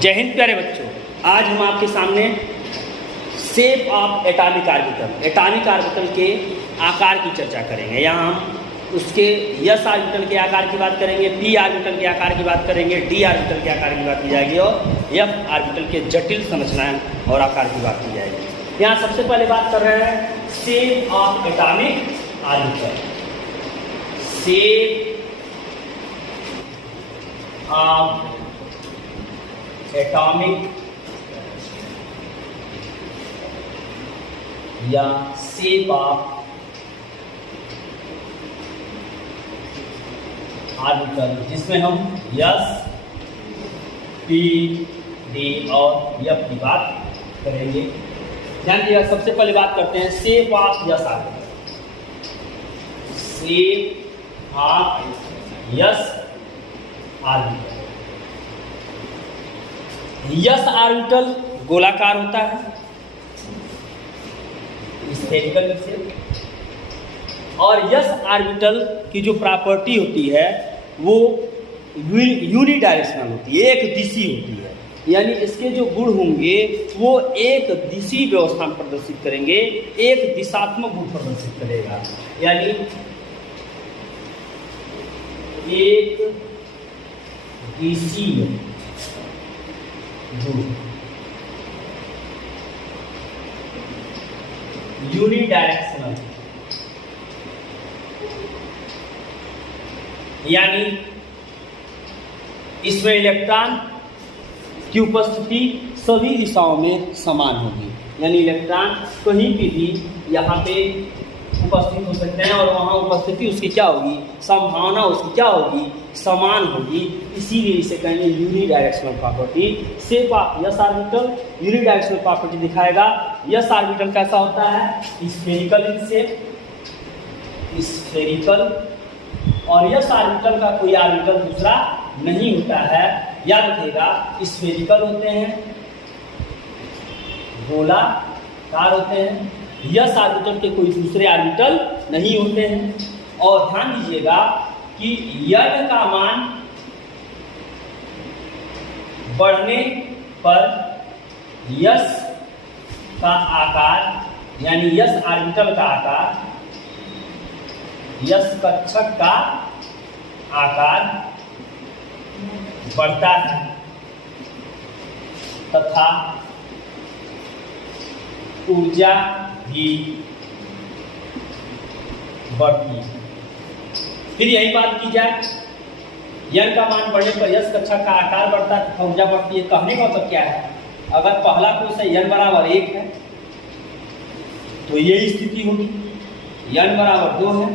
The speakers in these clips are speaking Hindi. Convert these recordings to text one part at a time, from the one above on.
जय हिंद प्यारे बच्चों। आज हम आपके सामने शेप ऑफ एटॉमिक ऑर्बिटल के आकार की चर्चा करेंगे। यहाँ हम उसके एस ऑर्बिटल के आकार की बात करेंगे, पी ऑर्बिटल के आकार की बात करेंगे, डी ऑर्बिटल के आकार की बात की जाएगी और एफ ऑर्बिटल के जटिल संरचनाएं और आकार की बात की जाएगी। यहाँ सबसे पहले बात कर रहे हैं shape of atomic orbital. Shape of atomic या शेप ऑफ ऑर्बिटल, जिसमें हम एस, पी, डी और एफ की बात करेंगे। ध्यान दिया, सबसे पहले बात करते हैं shape of S orbital. Shape of S orbital. S orbital गोलाकार होता है, स्फेरिकल शेप। और एस ऑर्बिटल की जो प्रॉपर्टी होती है वो यूनिडायरेक्शनल होती है, एक दिशी होती है। यानी इसके जो गुण होंगे वो एक दिशी व्यवस्था में प्रदर्शित करेंगे, एक दिशात्मक गुण प्रदर्शित करेगा। यानी एक दिशी गुण, यूनिडायरेक्शनल, यानी इसमें इलेक्ट्रॉन की उपस्थिति सभी दिशाओं में समान होगी। यानी इलेक्ट्रॉन कहीं भी यहाँ पे उपस्थित हो सकते हैं और वहाँ उपस्थिति उसकी क्या होगी, संभावना उसकी क्या होगी, समान होगी। इसीलिए इसे कहेंगे unidirectional property. Shape of S orbital unidirectional property दिखाएगा। एस ऑर्बिटल कैसा होता है, स्फेरिकल इन शेप, स्फेरिकल। और एस ऑर्बिटल का कोई ऑर्बिटल दूसरा नहीं होता है, याद रखिएगा। स्फेरिकल होते हैं, गोलाकार होते हैं। एस ऑर्बिटल के कोई दूसरे ऑर्बिटल नहीं होते हैं। और ध्यान दीजिएगा कि एन का मान बढ़ने पर एस का आकार, यानी एस ऑर्बिटल का आकार, एस कक्षक का आकार बढ़ता है तथा ऊर्जा भी बढ़ती है। फिर यही बात की जाए, एन का मान बढ़ने पर एस कक्षक का आकार बढ़ता है तथा ऊर्जा बढ़ती है। कहने का मतलब क्या है, अगर पहला कोश है एन बराबर 1 है तो ये स्थिति होगी, एन बराबर 2 है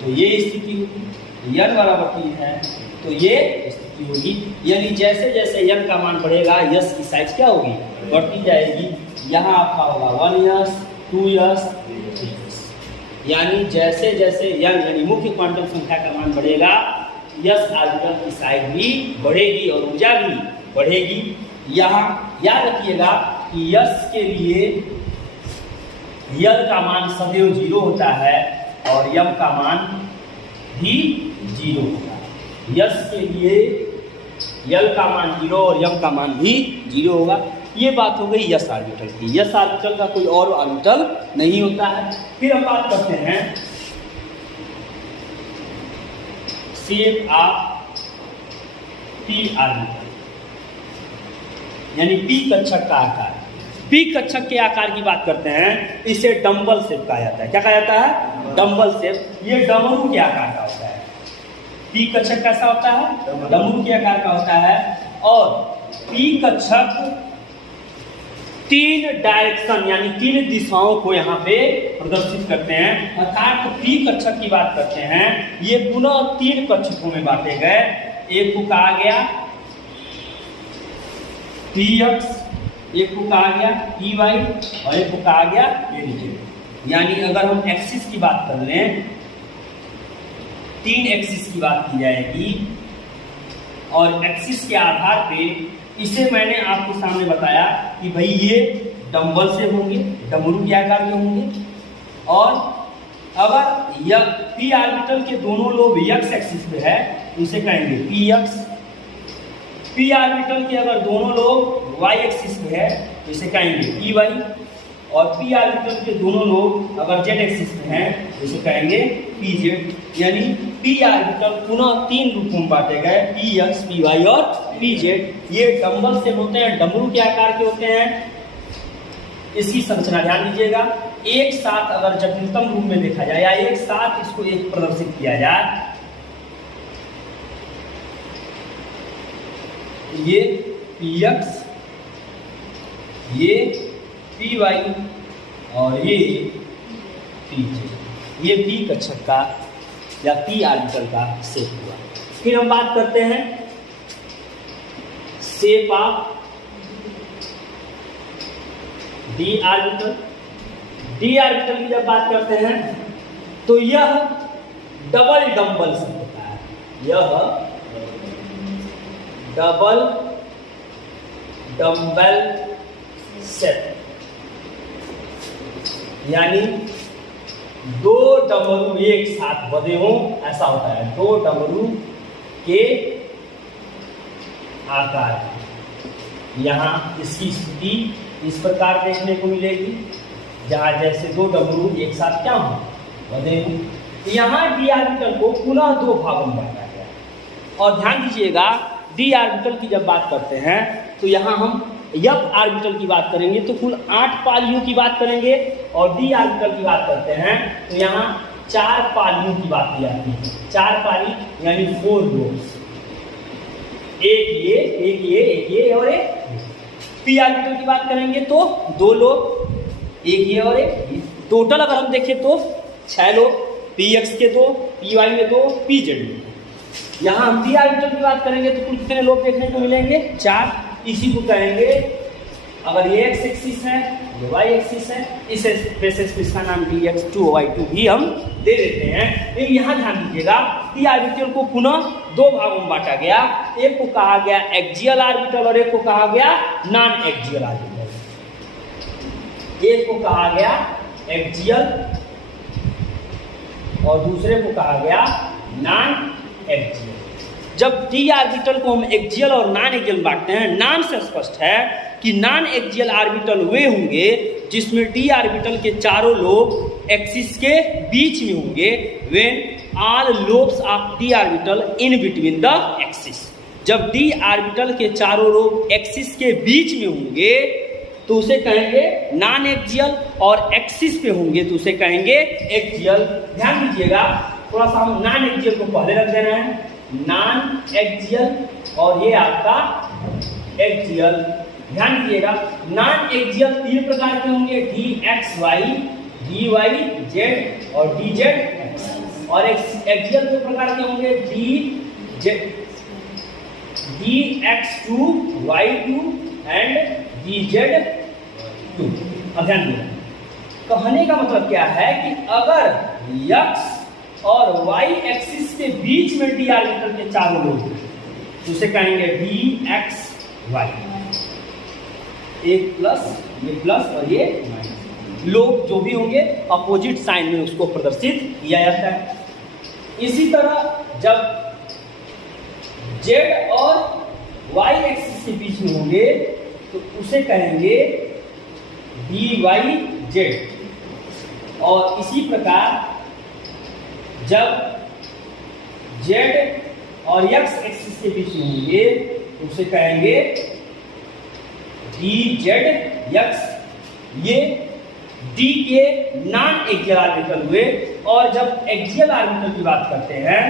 तो ये स्थिति होगी, एन बराबर 3 है तो ये स्थिति होगी। यानी जैसे जैसे एन का मान बढ़ेगा एस की साइज क्या होगी, बढ़ती जाएगी। यहाँ आपका होगा 1s, 2s, 3s। यानी जैसे जैसे एन यानी मुख्य क्वांटम संख्या का मान बढ़ेगा एस ऑर्बिटल की साइज भी बढ़ेगी और ऊर्जा भी बढ़ेगी। यहाँ याद रखिएगा कि एस के लिए एल का मान सदैव 0 होता है और एम का मान भी 0 होता है। एस के लिए एल का मान 0 और एम का मान भी 0 होगा। ये बात हो गई एस ऑर्बिटल की। एस ऑर्बिटल का कोई और ऑर्बिटल नहीं होता है। फिर हम बात करते हैं शेप ऑफ पी ऑर्बिटल, यानी पी कक्षक का आकार। पी कक्षक के आकार की बात करते हैं, इसे डंबल शेप कहा जाता है। क्या कहा जाता है, डंबल शेप। ये डमरू के आकार का होता है। पी कक्षक कैसा होता है, डमरू के आकार का होता है। और पी कक्षक 3 डायरेक्शन यानी 3 दिशाओं को यहाँ पे प्रदर्शित करते हैं। अर्थात पी कक्षक की बात करते हैं, ये पुनः 3 कक्षकों में बांटे गए। एक को कहा गया पी एक्स, एक को कहा गया पी वाई और एक को कहा गया पी जेड। यानी अगर हम एक्सिस की बात कर लें, 3 एक्सिस की बात की जाएगी और एक्सिस के आधार पे इसे मैंने आपके सामने बताया कि भाई ये डंबल से होंगे, डमरू के आकार के होंगे। और अगर यह पी ऑर्बिटल के दोनों लोब एक्स एक्सिस पे है उसे कहेंगे पी एक्स पी ऑर्बिटल के अगर दोनों लोग वाई एक्सिस पे है तो इसे कहेंगे पी वाई, और पी ऑर्बिटल के दोनों लोग अगर जेड एक्सिस पे हैं तो इसे कहेंगे पी जेड। यानी पी ऑर्बिटल पुनः 3 रूपों में बांटे गए, पी एक्स, पी वाई और पी जेड। ये डंबल से होते हैं, डमरू के आकार के होते हैं। इसकी संरचना ध्यान दीजिएगा। एक साथ अगर जटिलतम रूप में देखा जाए या एक साथ इसको एक प्रदर्शित किया जाए, ये पी एक्स, ये पी वाई और ये पी जेड, ये पी कक्षक का या पी ऑर्बिटल का शेप हुआ। फिर हम बात करते हैं shape of D orbital. D orbital की जब बात करते हैं तो यह डबल डंबल से होता है, यह डबल डंबल सेट, यानी 2 डमरू एक साथ बंधे हों ऐसा होता है। 2 डमरू के आकार, यहाँ इसकी स्थिति इस प्रकार देखने को मिलेगी, जहाँ जैसे 2 डमरू एक साथ क्या हों, बंधे हों। यहाँ डी ऑर्बिटल को पुनः 2 भागों में बांटा गया। और ध्यान दीजिएगा, डी ऑर्बिटल की जब बात करते हैं तो यहाँ हम एफ ऑर्बिटल की बात करेंगे तो कुल 8 पालियों की बात करेंगे, और डी ऑर्बिटल की बात करते हैं तो यहाँ 4 पालियों की बात की जाती है। 4 पाली यानी 4 लोब्स, एक ये और एक। पी ऑर्बिटल की बात करेंगे तो 2 लोब, एक ये और एक ये। टोटल अगर हम देखें तो 6 लोब, पी एक्स के 2, पी वाई में 2, पी जेड में 2। यहाँ हम पी ऑर्बिटल की बात करेंगे तो कुल कितने लोब देखने को मिलेंगे, 4। इसी को कहेंगे, अगर ये एक्स एक्सिस है, ये वाई एक्सिस है, इस बेसिस पे इसका नाम dx2y2 भी हम दे देते हैं। लेकिन यहाँ ध्यान दीजिएगा, पी ऑर्बिटल को पुनः 2 भागों में बांटा गया। एक को कहा गया एक्सियल ऑर्बिटल और एक को कहा गया नॉन एक्सियल ऑर्बिटल। एक को कहा गया एक्सियल और दूसरे को कहा गया नॉन एक्सियल। जब डी ऑर्बिटल को हम एक्सियल और नॉन एक्सियल बांटते हैं, नाम से स्पष्ट है कि नॉन एक्सियल ऑर्बिटल वे होंगे जिसमें डी ऑर्बिटल के चारों लोब एक्सिस के बीच में होंगे, when all lobes of D orbital in between the axis. जब डी ऑर्बिटल के चारों लोब एक्सिस के बीच में होंगे तो उसे कहेंगे नॉन एक्सियल, और एक्सिस पे होंगे तो उसे कहेंगे एक्सियल। ध्यान दीजिएगा, थोड़ा सा हम नॉन एक्सियल को पहले रख देना है, नॉन एक्सियल और ये आपका एक्सियल। ध्यान दीजिएगा, नॉन एक्सियल 3 प्रकार के होंगे, D X Y, D Y Z और डी जेड एक्स। और एक्सियल 2 प्रकार के होंगे, D X 2 Y 2 and D Z 2। अब ध्यान दीजिएगा, कहने का मतलब क्या है कि अगर एक्स और y एक्सिस के बीच में डी ऑर्बिटल के चारों लोग तो उसे कहेंगे डी एक्स वाई, एक प्लस, ये प्लस और ये माइनस। लोग जो भी होंगे अपोजिट साइन में उसको प्रदर्शित किया जाता है। इसी तरह जब z और y एक्सिस के बीच में होंगे तो उसे कहेंगे डी वाई जेड। और इसी प्रकार जब z और x एक्सिस के बीच में होंगे तो उसे कहेंगे डी जेड एक्स। ये d के नॉन एक्सियल ऑर्बिटल हुए। और जब एक्सियल ऑर्बिटल की बात करते हैं,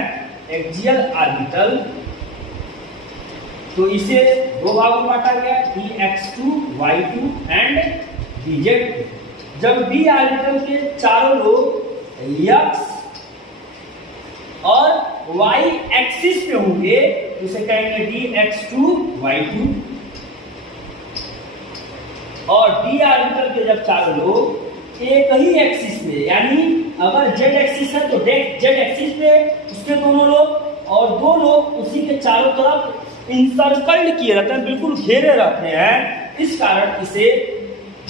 एक्सियल ऑर्बिटल, तो इसे 2 भागों में बांटा गया, dx2 y2 एंड dz। जब d ऑर्बिटल के चारों लोग x और y एक्सिस पे होंगे तो उसे कहेंगे dx2 y2। और d ऑर्बिटल के जब चारों लोग एक ही एक्सिस पे, यानी अगर z एक्सिस है तो z एक्सिस पे उसके दोनों लोग और 2 लोग उसी के चारों तरफ इंसर्कल्ड किए रहते हैं, बिल्कुल घेरे रहते हैं। इस कारण इसे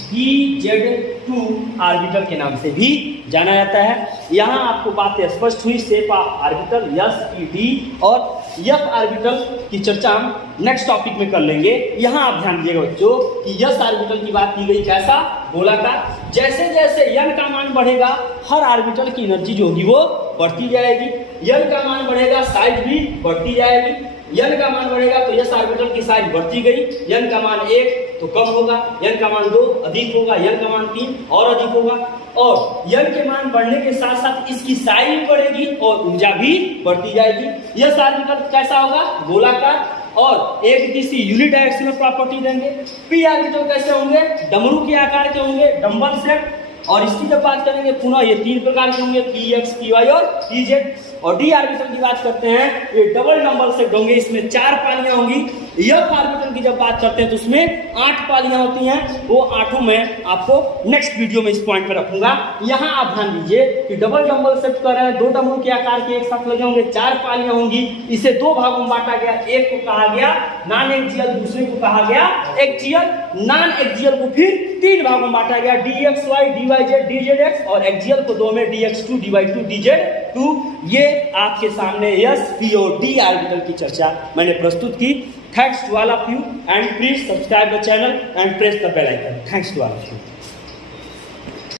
dz2 ऑर्बिटल के नाम से भी जाना जाता है। यहाँ आपको बात स्पष्ट हुई, shape of orbital S E D और एफ ऑर्बिटल की चर्चा हम नेक्स्ट टॉपिक में कर लेंगे। यहाँ आप ध्यान दीजिएगा बच्चों कि एस ऑर्बिटल की बात की गई कैसा, गोलाकार। जैसे जैसे n का मान बढ़ेगा हर ऑर्बिटल की एनर्जी जो होगी वो बढ़ती जाएगी। n का मान बढ़ेगा साइज भी बढ़ती जाएगी। n का मान बढ़ेगा तो एस ऑर्बिटल की साइज बढ़ती गई। n का मान 1 तो कम होगा, n का मान 2 अधिक होगा, n का मान 3 और अधिक होगा। और n के मान बढ़ने के साथ साथ इसकी साइज बढ़ेगी और ऊर्जा भी बढ़ती जाएगी। यह ऑर्बिटल कैसा होगा, गोलाकार और एक दिशी यूनिट डायरेक्शनल प्रॉपर्टी देंगे। पी ऑर्बिटल कैसे होंगे, डमरू के आकार के होंगे, डंबल शेप। और इसकी जब बात करेंगे पुनः ये 3 प्रकार के होंगे, पी एक्स, पी वाई और पी जेड। और डी ऑर्बिटल की बात करते हैं, ये डबल डंबल शेप होंगे, इसमें 4 पालियां होंगी। एफ ऑर्बिटल की जब बात करते हैं तो उसमें 8 पालियां होती हैं। वो 8 मैं आपको नेक्स्ट वीडियो में इस पॉइंट पे रखूंगा। यहाँ आप ध्यान दीजिए कि डबल डंबल शेप कर रहे हैं, 2 डमरू के आकार के एक साथ लगे होंगे, 4 पालियां होंगी। इसे 2 भागों में बांटा गया, एक को कहा गया नॉन एक्सियल, दूसरे को कहा गया एक्सियल। नॉन एक्सियल को फिर 3 भागों में बांटा गया, D X Y, D Y Z, D Z X. और एक्सियल को 2 में, D X 2, D Y 2, D Z 2। ये आपके सामने एस, पी और डी ऑर्बिटल की चर्चा मैंने प्रस्तुत की। Thanks to all of you and please subscribe the channel and press the bell icon. Thanks to all of you.